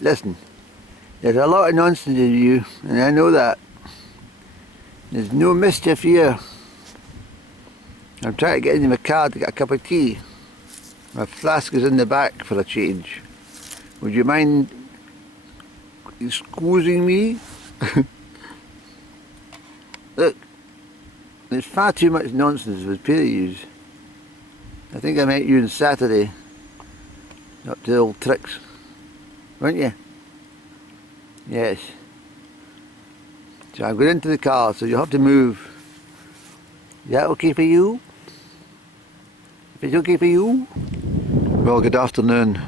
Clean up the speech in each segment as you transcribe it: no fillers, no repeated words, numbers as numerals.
Listen, there's a lot of nonsense in you, and I know that. There's no mischief here. I'm trying to get into my car to get a cup of tea. My flask is in the back for a change. Would you mind excusing me? Look, there's far too much nonsense with pair of yous. I think I met you on Saturday, up to the old tricks, weren't you? Yes. So I'm going into the car, so you'll have to move. Is that okay for you? If it's okay for you? Well, good afternoon.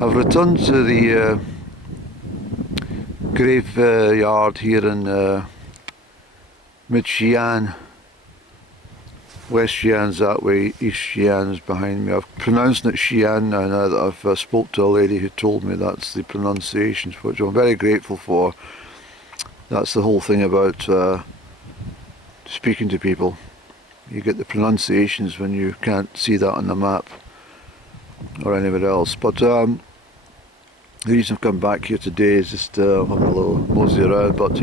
I've returned to the Crieff yard here in mid Shian. West Shian's that way, East Shian's behind me. I've pronounced it Shian now that I've spoke to a lady who told me that's the pronunciations, which I'm very grateful for. That's the whole thing about speaking to people. You get the pronunciations when you can't see that on the map or anywhere else. But the reason I've come back here today is just having a little mosey around. But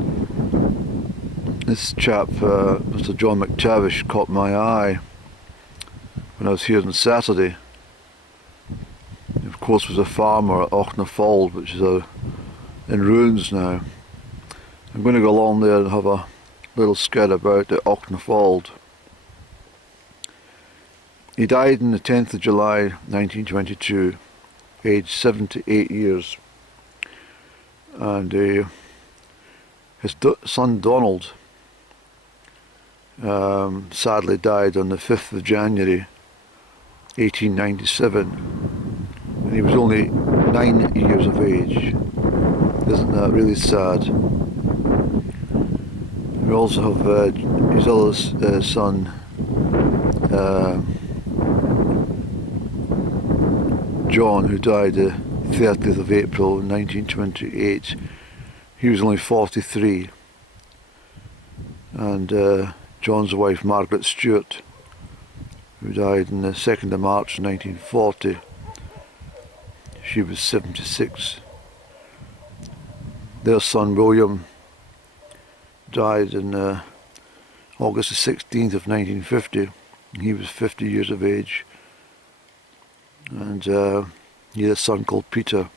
this chap, Mr. John McTavish, caught my eye when I was here on Saturday. He, of course, was a farmer at Auchnafold, which is in ruins now. I'm going to go along there and have a little scout about at Auchnafold. He died on the 10th of July 1922, aged 78 years. And his son Donald sadly died on the 5th of January 1897, and he was only 9 years of age. Isn't that really sad? We also have his other son, John, who died the 30th of April 1928. He was only 43. And John's wife, Margaret Stewart, who died on the 2nd of March 1940. She was 76. Their son, William, died on August the 16th of 1950. He was 50 years of age. And he had a son called Peter.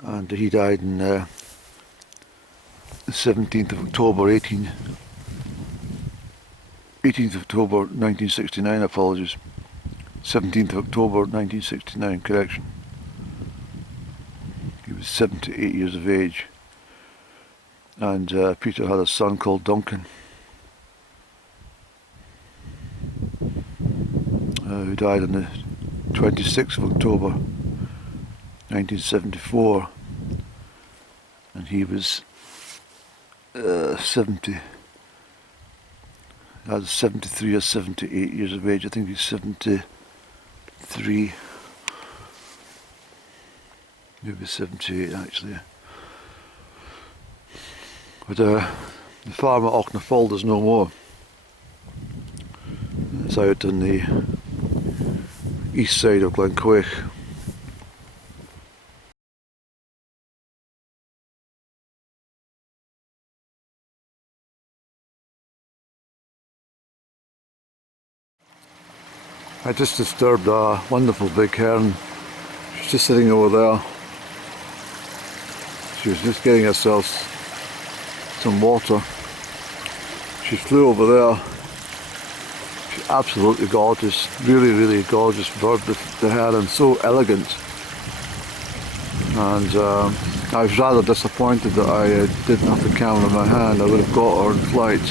And he died on the 17th of October, 18th of October 1969, apologies. 17th of October 1969, correction. He was 78 years of age. And Peter had a son called Duncan, who died on the 26th of October 1974, and he was 73 or 78 years of age. I think he's 73, maybe 78 actually. But the farm at Auchnafold is no more. It's out on the east side of Glen Quaich. I just disturbed a wonderful big heron. She's just sitting over there. She was just getting herself some water. She flew over there. She's absolutely gorgeous, really gorgeous bird, the heron, so elegant. And I was rather disappointed that I didn't have the camera in my hand. I would have got her in flight.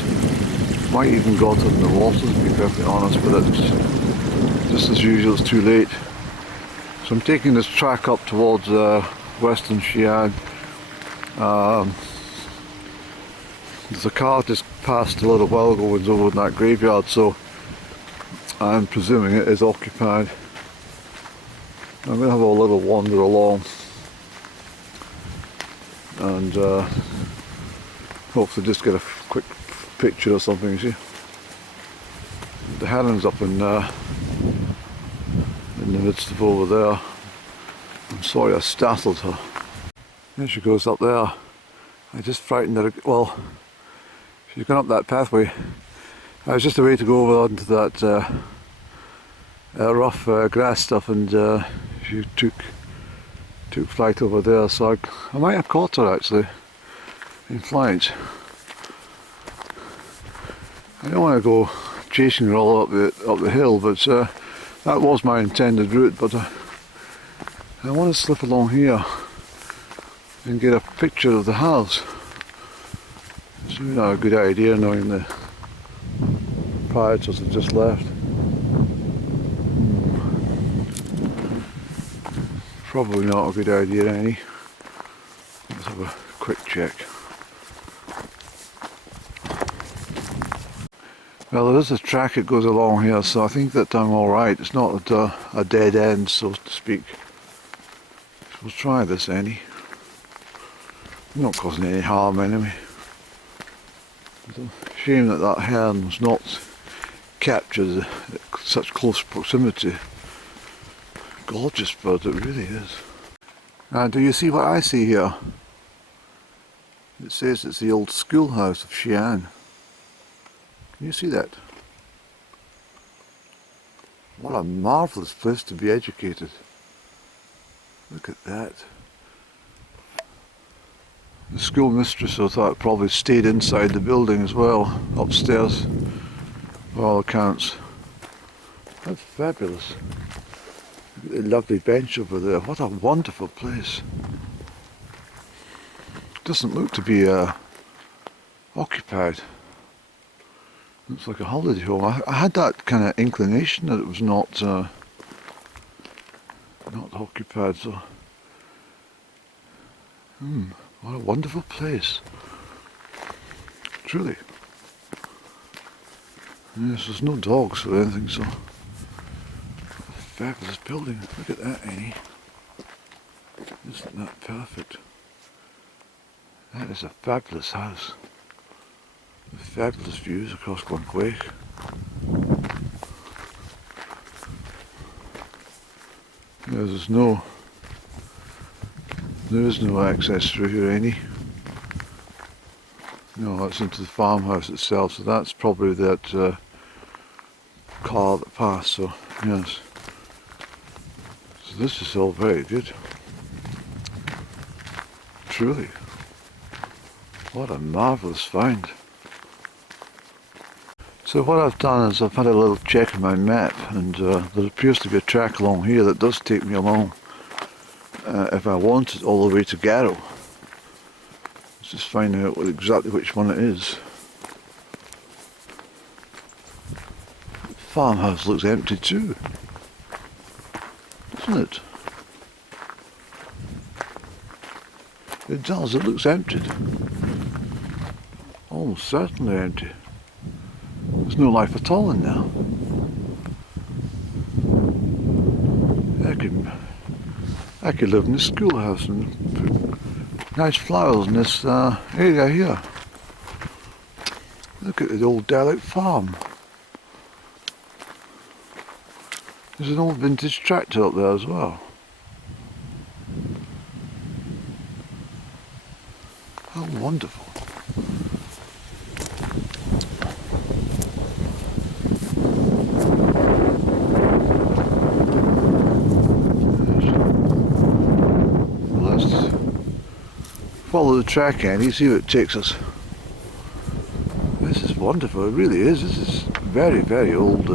Might even got her in the water, to be perfectly honest, but it's just as usual, it's too late. So I'm taking this track up towards western Shian. There's a car just passed a little while ago and was over in that graveyard, so I'm presuming it is occupied. I'm going to have a little wander along and hopefully just get a quick picture or something, you see. The heron's up in the midst of over there. I'm sorry I startled her. There she goes up there. I just frightened her. Well, she's gone up that pathway. I was just away to go over onto that rough grass stuff, and she took flight over there, so I might have caught her actually in flight. I don't want to go chasing her all up the hill, but that was my intended route. But I want to slip along here and get a picture of the house. It's really not a good idea knowing the proprietors have just left. Probably not a good idea, any. Let's have a quick check. Well, there is a track that goes along here, so I think that I'm alright. It's not a dead end, so to speak. So we'll try this, Annie. Not causing any harm anyway. It's a shame that that hern was not captured at such close proximity. Gorgeous bird, it really is. And do you see what I see here? It says it's the old schoolhouse of Shian. Can you see that? What a marvellous place to be educated. Look at that. The school mistress, I thought, probably stayed inside the building as well, upstairs, by all accounts. That's fabulous. Look at the lovely bench over there. What a wonderful place. Doesn't look to be occupied. Looks like a holiday home. I had that kind of inclination that it was not occupied. So, what a wonderful place. Truly. Yes, there's no dogs or anything, so. Fabulous building. Look at that, Annie. Isn't that perfect? That is a fabulous house. With fabulous views across Glen Quaich. Yeah, there is no access through here, Annie. No, that's into the farmhouse itself, so that's probably that car that passed, so yes. So this is all very good. Truly. What a marvellous find. So what I've done is I've had a little check on my map, and there appears to be a track along here that does take me along if I want it all the way to Garrow. Let's just find out exactly which one it is. The farmhouse looks empty too, doesn't it? It does, it looks emptied. Almost certainly empty. There's no life at all in there. I could live in this schoolhouse and put nice flowers in this area here. Look at the old derelict farm. There's an old vintage tractor up there as well. How wonderful. Follow the track, Andy, see where it takes us. This is wonderful, it really is. This is very, very old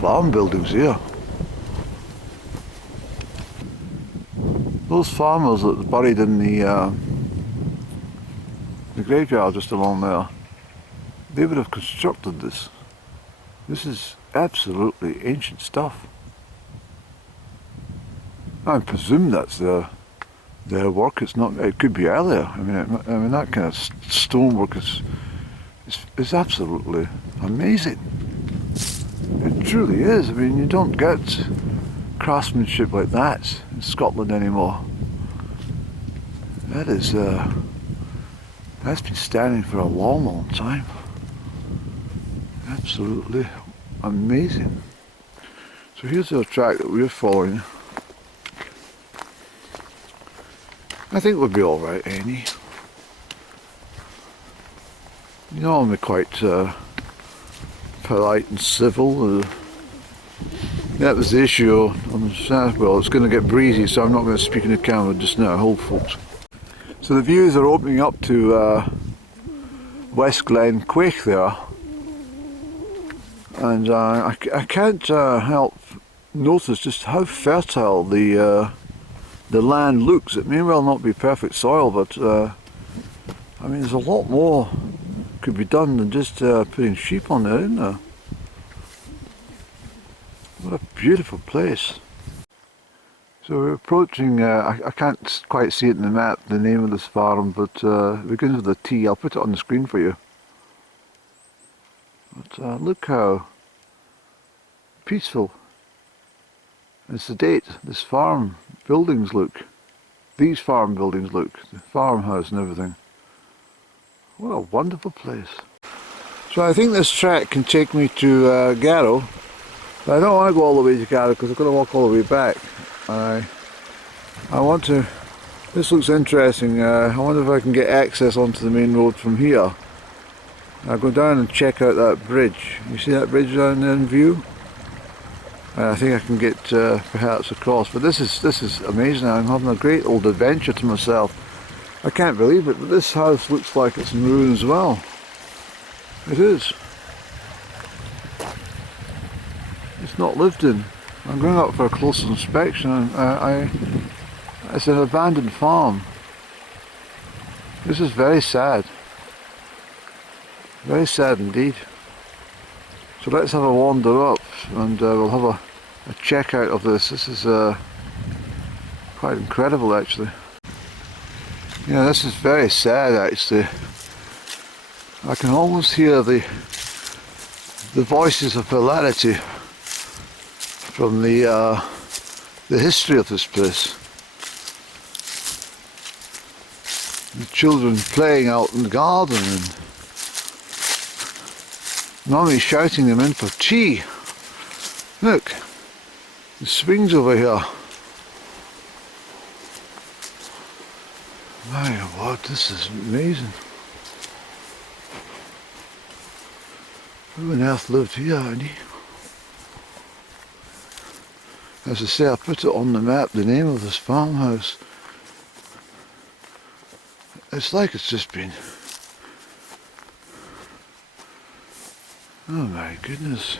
farm buildings here. Those farmers that are buried in the graveyard just along there, they would have constructed this. This is absolutely ancient stuff. I presume that's their work. It's not. It could be earlier. I mean that kind of stonework is absolutely amazing. It truly is. I mean, you don't get craftsmanship like that in Scotland anymore. That is. That's been standing for a long, long time. Absolutely amazing. So here's the track that we're following. I think we'll be alright, Annie. You know, I'm quite polite and civil. That was the issue on the south. Well, it's going to get breezy, so I'm not going to speak in the camera just now. Hold, folks. So the views are opening up to West Glen, Quaich there, and I can't help notice just how fertile the land looks. It may well not be perfect soil, but I mean, there's a lot more could be done than just putting sheep on there, isn't there? What a beautiful place. So we're approaching, I can't quite see it in the map, the name of this farm, but it begins with a T. I'll put it on the screen for you. But look how peaceful and sedate this farm buildings look. These farm buildings look, the farmhouse and everything. What a wonderful place. So I think this track can take me to Garrow, but I don't want to go all the way to Garrow because I've got to walk all the way back. I want to, this looks interesting, I wonder if I can get access onto the main road from here. I'll go down and check out that bridge. You see that bridge down there in view? I think I can get perhaps across, but this is amazing. I'm having a great old adventure to myself. I can't believe it, but this house looks like it's in ruin as well. It is. It's not lived in. I'm going up for a closer inspection, and it's an abandoned farm. This is very sad. Very sad indeed. So let's have a wander up, and we'll have a check out of this. This is quite incredible, actually. Yeah, this is very sad, actually. I can almost hear the voices of hilarity from the history of this place. The children playing out in the garden and Mommy shouting them in for tea. Look, the swings over here. My word, this is amazing. Who on earth lived here, Andy? As I say, I put it on the map, the name of this farmhouse. It's like it's just been... Oh my goodness.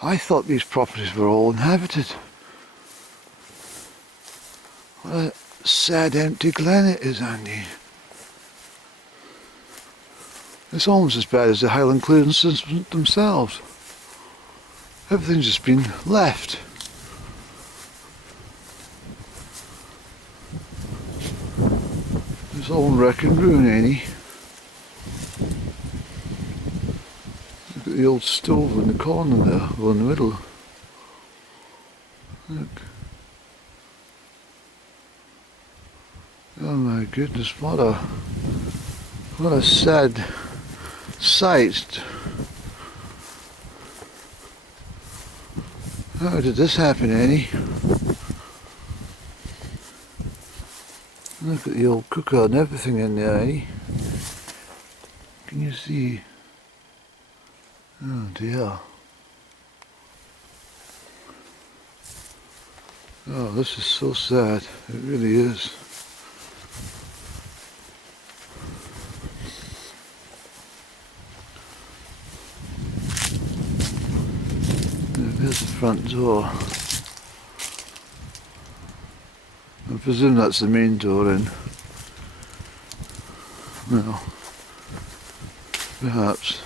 I thought these properties were all inhabited. What a sad empty glen it is, Andy. It's almost as bad as the Highland clearances themselves. Everything's just been left. It's all wreck and ruin, Annie. Look at the old stove in the corner there, or in the middle. Look. Oh my goodness, what a sad sight. How did this happen, Annie? Look at the old cooker and everything in there, Annie. Can you see? Oh dear. Oh, this is so sad. It really is. There's the front door. I presume that's the main door in. Well, perhaps.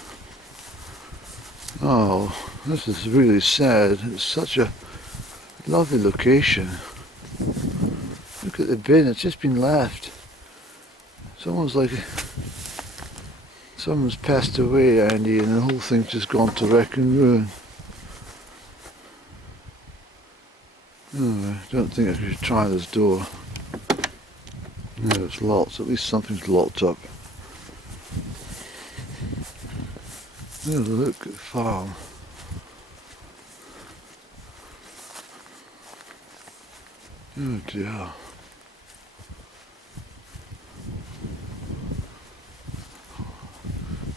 Oh, this is really sad. It's such a lovely location. Look at the bin, it's just been left. It's almost like someone's passed away, Andy, and the whole thing's just gone to wreck and ruin. Oh, I don't think I should try this door. No, it's locked. At least something's locked up. Oh, look at the farm. Oh dear.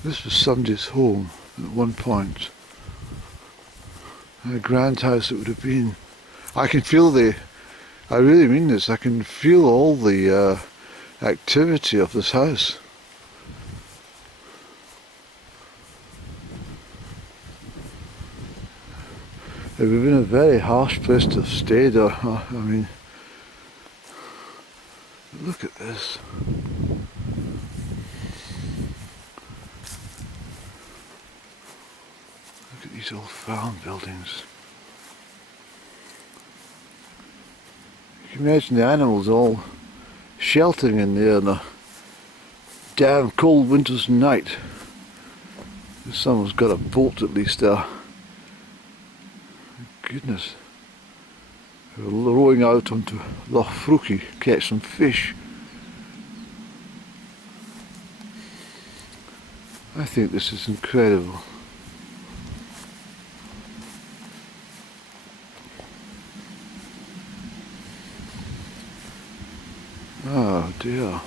This was somebody's home at one point. And a grand house it would have been. I can feel I really mean this, I can feel all the activity of this house. It would have been a very harsh place to have stayed. I mean, look at this. Look at these old farm buildings. You can imagine the animals all sheltering in there on a damn cold winter's night. Someone's got a boat at least there. Goodness. We're rowing out onto Loch Fruki, catch some fish. I think this is incredible. Oh dear.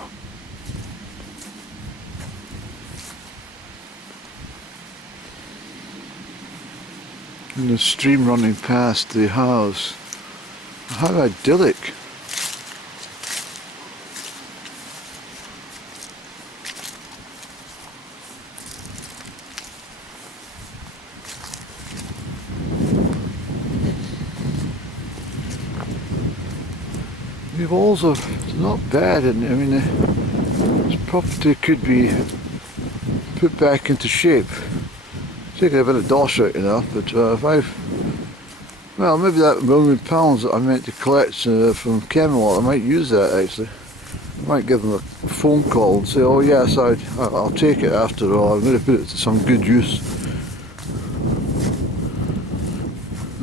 And the stream running past the house. How idyllic. The walls are not bad, and I mean this property could be put back into shape. Taking a bit of dosh out enough, but well, maybe that £1 million that I meant to collect from Camelot, I might use that actually. I might give them a phone call and say, oh yes, I'll take it after all, I'm going to put it to some good use.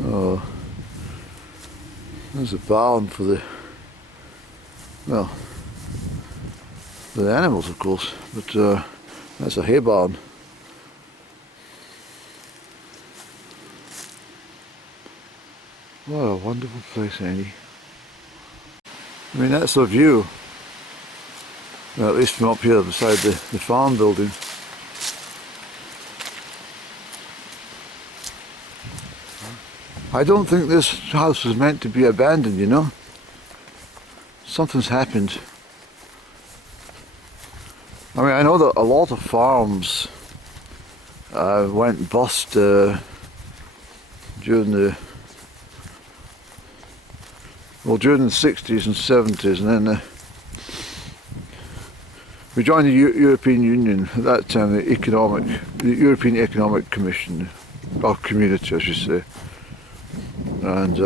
Oh, there's a barn for the, well, for the animals of course, but that's a hay barn. What a wonderful place, Annie. I mean, that's the view. Well, at least from up here beside the farm building. I don't think this house was meant to be abandoned, you know. Something's happened. I mean, I know that a lot of farms went bust during the 60s and 70s, and then we joined the European Union at that time, the European Economic Commission, or Community I should say, and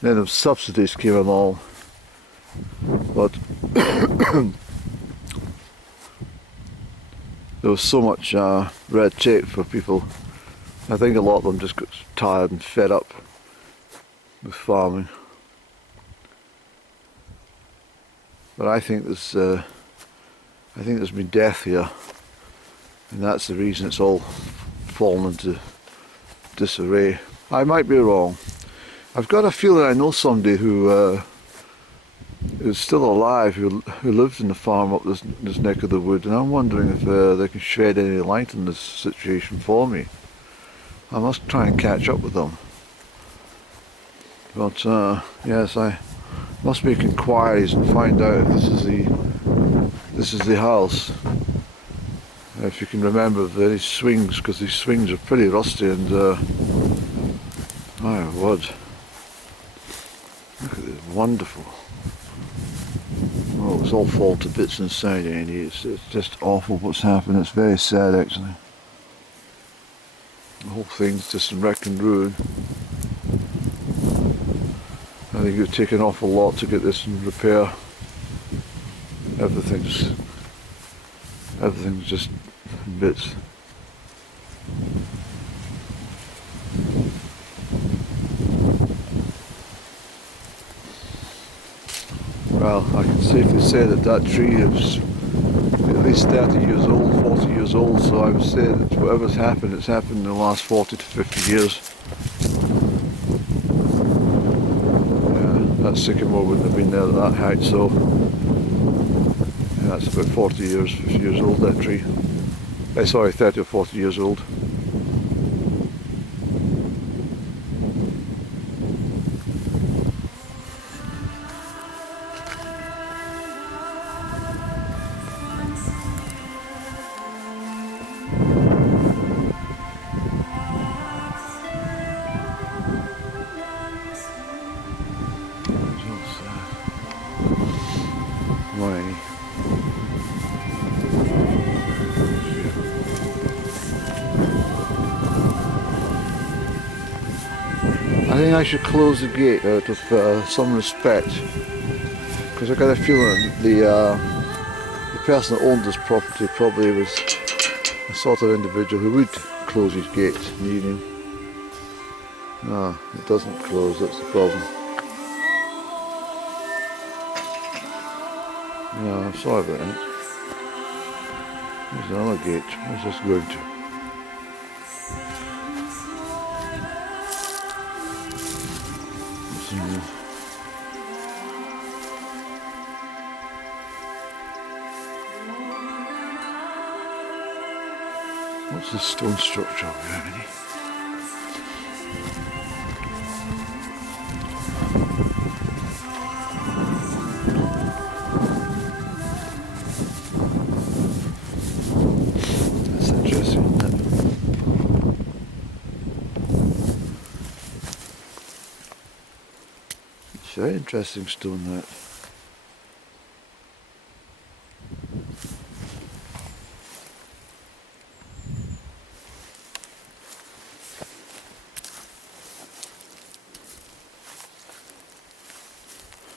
then the subsidies came along, but there was so much red tape for people. I think a lot of them just got tired and fed up with farming. But I think there's been death here, and that's the reason it's all fallen into disarray. I might be wrong. I've got a feeling I know somebody who is still alive, who lived in the farm up this neck of the wood, and I'm wondering if they can shed any light on this situation for me. I must try and catch up with them. But yes, I must make inquiries and find out if this is the house. If you can remember these swings, because these swings are pretty rusty, and my word, look at this, wonderful. Oh, it's all fallen to bits inside, Andy. It's just awful what's happened. It's very sad actually. The whole thing's just in wreck and ruin. I think it would take an awful lot to get this in repair. Everything's just in bits. Well, I can safely say that tree is at least 30 years old, 40 years old, so I would say that whatever's happened, it's happened in the last 40 to 50 years. that sycamore wouldn't have been there at that height, so yeah, that's about 40 years, 50 years old, that tree. Sorry, 30 or 40 years old. Morning. I think I should close the gate out of some respect, because I got a feeling the person that owned this property probably was a sort of individual who would close his gate in the evening. No, it doesn't close, that's the problem. No, I'm sorry about that. There's another gate. Where's this going to? What's this stone structure behind me? That's interesting, isn't it? It's very interesting stone, that.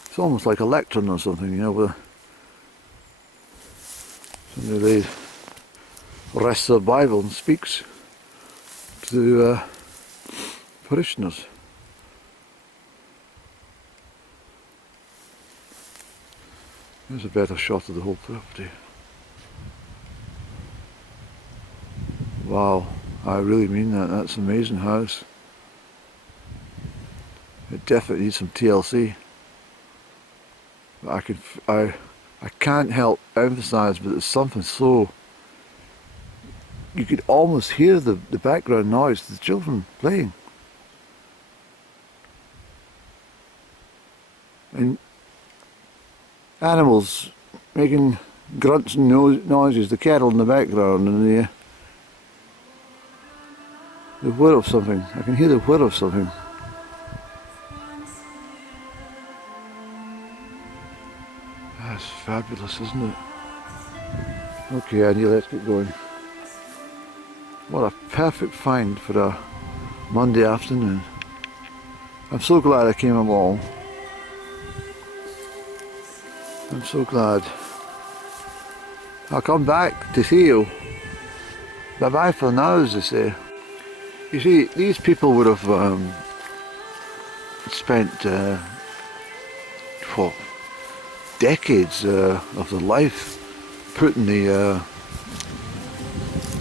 It's almost like a lectern or something, you know, where somebody rests their Bible and speaks to parishioners. Here's a better shot of the whole property. Wow, I really mean that. That's an amazing house. It definitely needs some TLC. I can't help emphasise, but it's something so. You could almost hear the background noise, the children playing. And animals making grunts and noises, the kettle in the background, and the whir of something. I can hear the whir of something. That's fabulous, isn't it? Okay, Andy, let's get going. What a perfect find for a Monday afternoon. I'm so glad I came along. I'm so glad. I'll come back to see you. Bye bye for now, as they say. You see, these people would have spent what, decades of their life putting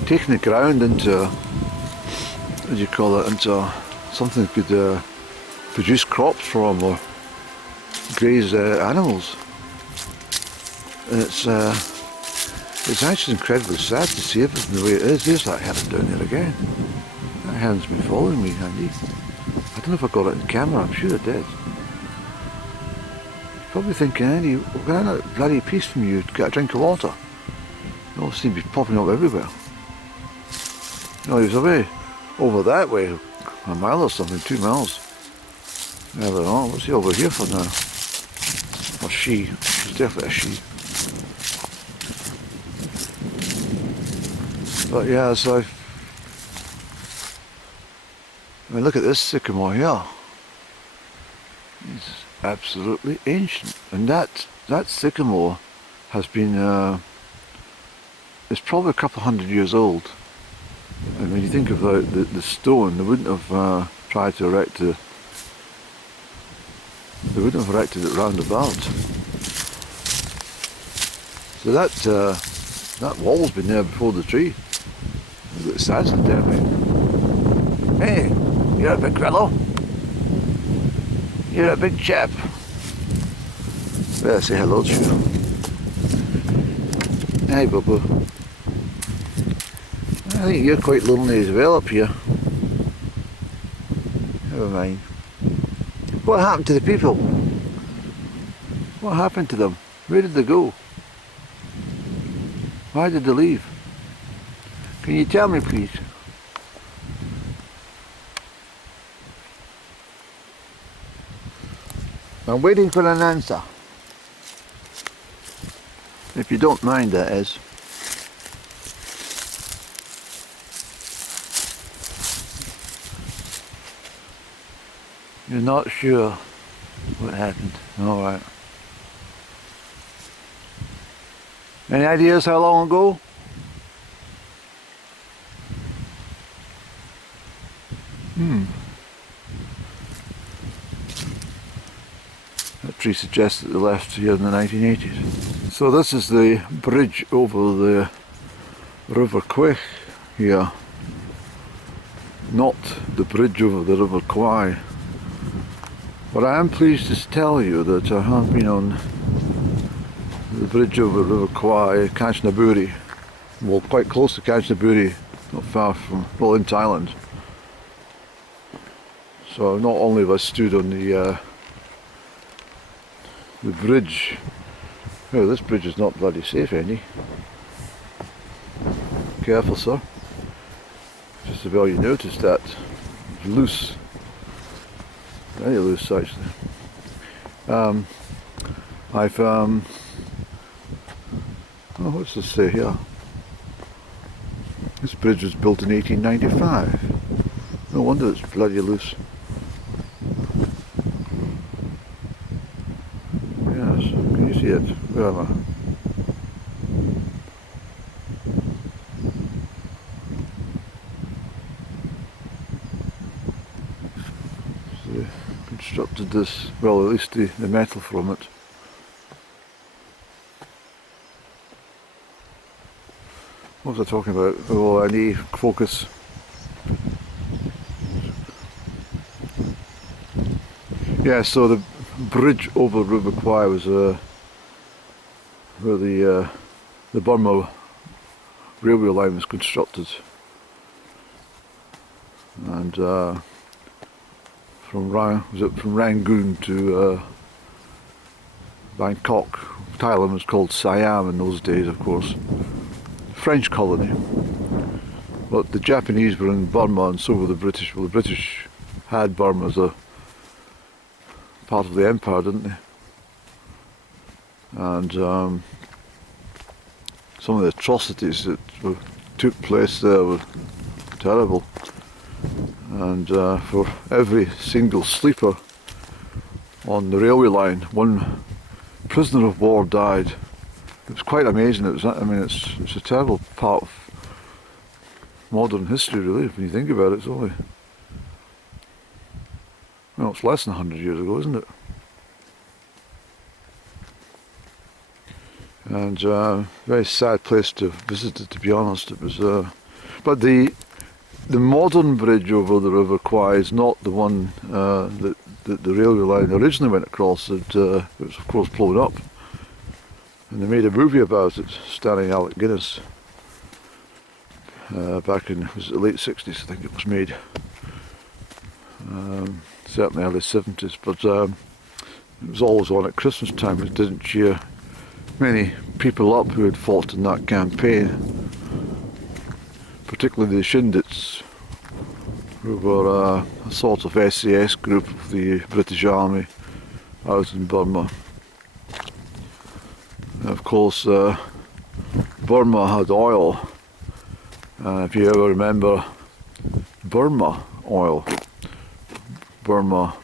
taking the ground into, what do you call it, into something that could produce crops from or graze animals. And it's actually incredibly sad to see everything the way it is. There's that heron down there again. That heron's been following me, Andy. I don't know if I got it in camera, I'm sure I did. Probably thinking, Andy, we're going to get a bloody piece from you to get a drink of water. They all seem to be popping up everywhere. No, he was away over that way, a mile or something, 2 miles. I don't know, what's he over here for now? Or she, she's definitely a she. But yeah, so I mean, look at this sycamore here. It's absolutely ancient, and that sycamore has been it's probably a couple 100 years old. And when you think about the stone, they wouldn't have tried to erect it. They wouldn't have erected it round about. So that wall's been there before the tree. Look at the size of the damn thing. Hey, you're a big fellow. You're a big chap. Better say hello to you. Hey, Bubba. I think you're quite lonely as well up here. Never mind. What happened to the people? What happened to them? Where did they go? Why did they leave? Can you tell me, please? I'm waiting for an answer. If you don't mind, that is. You're not sure what happened. Alright. Any ideas how long ago? That tree suggests that they left here in the 1980s. So this is the bridge over the River Quaich here. Not the bridge over the River Quaich. But I am pleased to tell you that I have been on the bridge over the River Quaich, Kanchanaburi. Well, quite close to Kanchanaburi, not far from, well, in Thailand. So not only have I stood on the bridge. Oh, this bridge is not bloody safe, any. Careful, sir. Just about you noticed that. It's loose. Very loose, actually. Oh, what's this say here? This bridge was built in 1895. No wonder it's bloody loose. Yes, can you see it? Where am I? So they constructed this, well, at least the metal from it. What was I talking about? Oh, I need focus. Yeah, so the bridge over River Quaich was where the Burma railway line was constructed, and from Rangoon to Bangkok. Thailand was called Siam in those days, of course. French colony, but the Japanese were in Burma and so were the British. Well, the British had Burma as a part of the empire, didn't they? And some of the atrocities that took place there were terrible. And for every single sleeper on the railway line, one prisoner of war died. It was quite amazing. It was, I mean, it's a terrible part of modern history, really, when you think about it. It's only, well, it's less than 100 years ago, isn't it? And very sad place to visit it, to be honest. It was, but the modern bridge over the River Quaich is not the one that the railway line originally went across. It was, of course, blown up. And they made a movie about it, starring Alec Guinness, back in, was it the late 60s, I think it was made. Certainly early 70s, but it was always on at Christmas time. It didn't cheer many people up who had fought in that campaign, particularly the Shindits, who were a sort of SAS group of the British Army out in Burma. Of course, Burma had oil. If you ever remember Burma oil, Burma,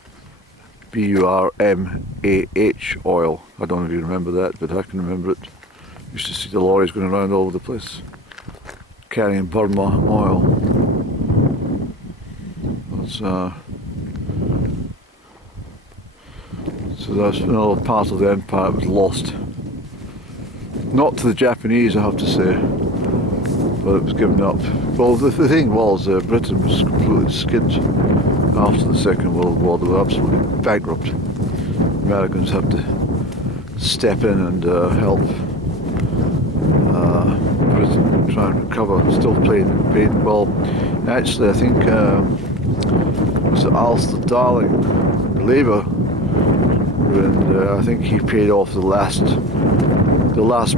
B-U-R-M-A-H oil. I don't know if you remember that, but I can remember it. Used to see the lorries going around all over the place, carrying Burma oil. So that's another part of the empire that was lost. Not to the Japanese, I have to say, but it was given up. Well, the thing was, Britain was completely skinned after the Second World War. They were absolutely bankrupt. Americans had to step in and help Britain try and recover. Still paying well. Actually, I think was it Alistair Darling, Labour, and I think he paid off the last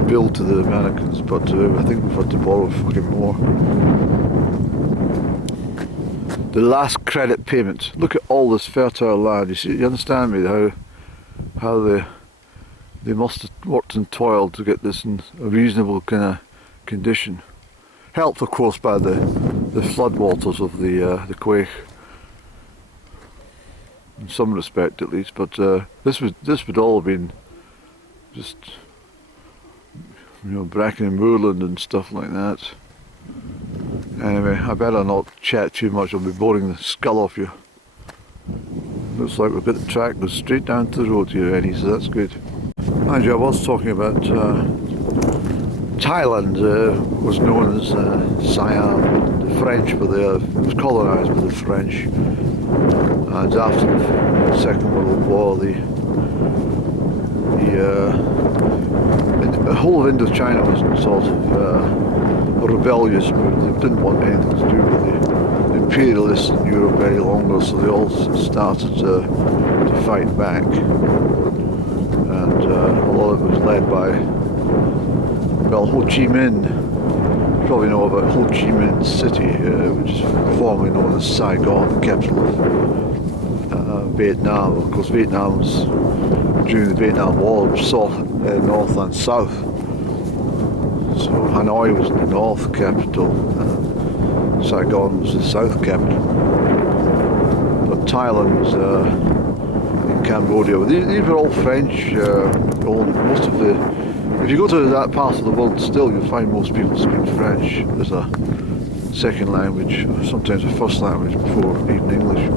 bill to the Americans, but I think we've had to borrow fucking more. The last credit payment. Look at all this fertile land. You see, you understand me? How they must have worked and toiled to get this in a reasonable kind of condition. Helped, of course, by the floodwaters of the Quaich, in some respect at least. But this would all have been just, you know, bracken and moorland and stuff like that. Anyway, I better not chat too much. I'll be boring the skull off you. Looks like we've got the track goes straight down to the road here, Eddie, so that's good. Mind you, I was talking about Thailand was known as Siam. The French were there. It was colonised by the French. And after the Second World War, the whole of Indochina was sort of a rebellious move. They didn't want anything to do with the imperialists in Europe any longer, so they all started to fight back. And a lot of it was led by, well, Ho Chi Minh. You probably know about Ho Chi Minh City, which is formerly known as Saigon, the capital of Vietnam. Of course, Vietnam was, during the Vietnam War, north and south. So Hanoi was the north capital, and Saigon was the south capital. But Thailand was in Cambodia. These were all French owned. Most of the, if you go to that part of the world still, you'll find most people speak French as a second language, sometimes a first language before even English.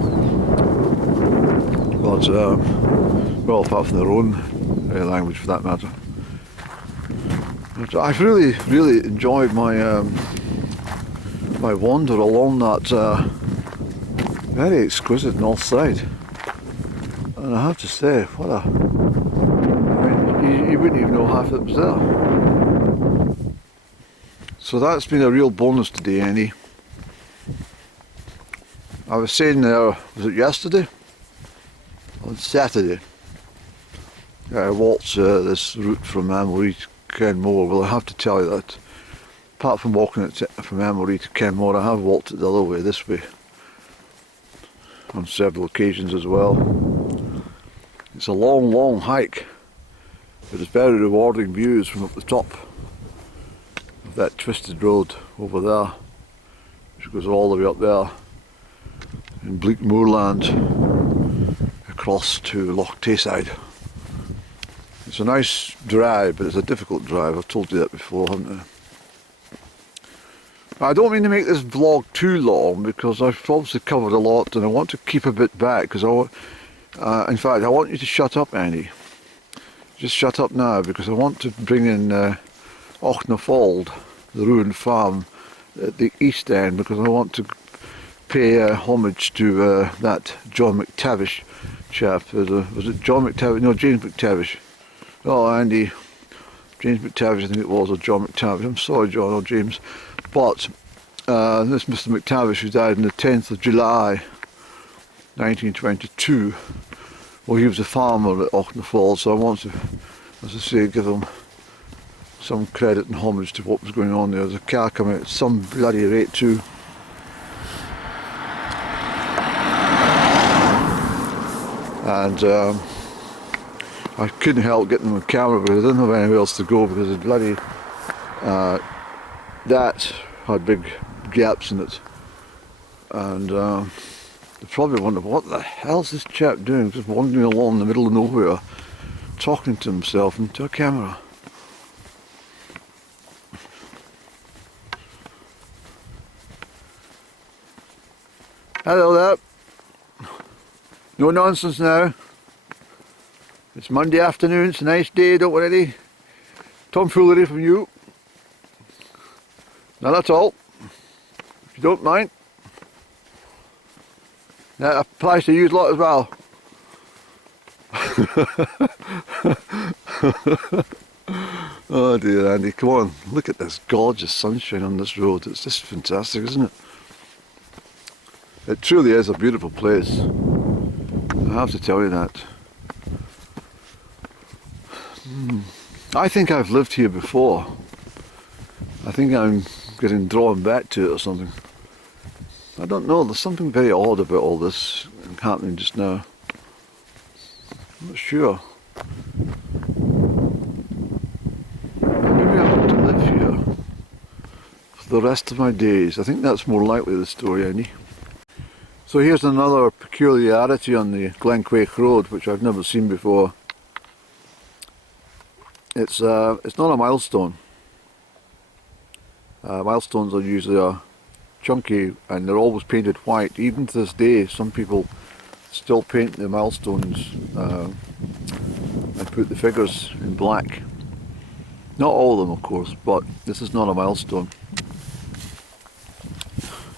But, well, apart from their own language for that matter. But I've really enjoyed my my wander along that very exquisite north side. And I have to say, what a... I mean, you wouldn't even know half of it was there. So that's been a real bonus today, Annie. I was saying there, was it yesterday? On Saturday. I walked this route from Amory to Kenmore. Well, I have to tell you that, apart from walking it from Amory to Kenmore, I have walked it the other way, this way, on several occasions as well. It's a long hike, but it's very rewarding views from up the top of that twisted road over there, which goes all the way up there in bleak moorland across to Loch Tayside. It's a nice drive, but it's a difficult drive. I've told you that before, haven't I? I don't mean to make this vlog too long, because I've obviously covered a lot and I want to keep a bit back, because in fact I want you to shut up, Annie. Just shut up now, because I want to bring in Auchnafold, the ruined farm at the east end, because I want to pay homage to that John McTavish chap. Was it John McTavish? No, James McTavish. Oh, Andy. James McTavish, I think it was, or John McTavish. I'm sorry, John or James. But this Mr. McTavish, who died on the 10th of July 1922, well, he was a farmer at Auchnafold, so I want to, as I say, give him some credit and homage to what was going on there. There's a car coming at some bloody rate too. And I couldn't help getting them on camera because I didn't have anywhere else to go, because the bloody that had big gaps in it, and they probably wonder, what the hell's this chap doing, just wandering along in the middle of nowhere talking to himself into a camera. Hello there. No nonsense now. It's Monday afternoon, it's a nice day, don't worry. Tomfoolery from you. Now that's all, if you don't mind. That applies to you lot as well. Oh dear, Andy, come on, look at this gorgeous sunshine on this road. It's just fantastic, isn't it? It truly is a beautiful place. I have to tell you that. I think I've lived here before. I think I'm getting drawn back to it or something. I don't know, there's something very odd about all this happening just now. I'm not sure. Maybe I want to live here for the rest of my days. I think that's more likely the story, Andy. So here's another peculiarity on the Glen Quaich Road, which I've never seen before. It's not a milestone. Milestones are usually chunky and they're always painted white. Even to this day, some people still paint the milestones and put the figures in black. Not all of them, of course, but this is not a milestone.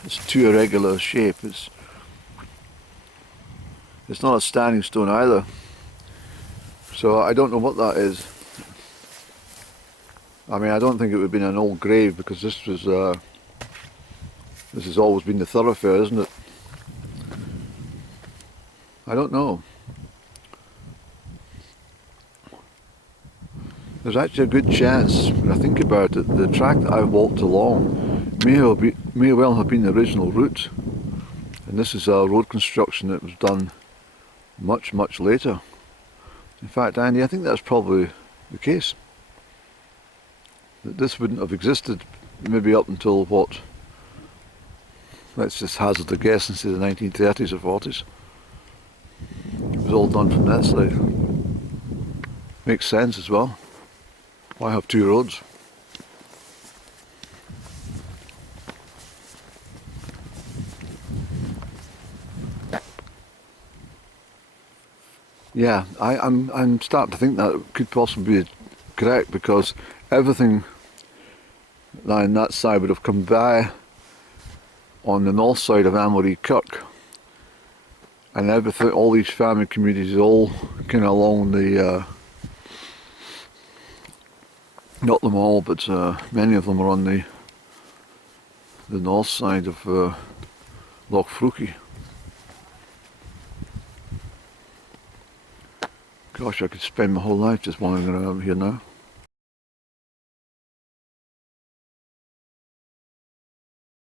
It's too irregular a shape. It's not a standing stone either. So I don't know what that is. I mean, I don't think it would have been an old grave, because this has always been the thoroughfare, isn't it? I don't know. There's actually a good chance, when I think about it, the track that I walked along may well have been the original route, and this is a road construction that was done much, much later. In fact, Andy, I think that's probably the case. That this wouldn't have existed maybe up until what? Let's just hazard a guess and say the 1930s or 40s. It was all done from that side. Makes sense as well. Why have two roads? Yeah, I'm starting to think that could possibly be correct, because everything on that side would have come by on the north side of Amory Kirk, and everything, all these farming communities, all kind of along the not them all, but many of them are on the north side of Loch Fruki. Gosh, I could spend my whole life just wandering around here now.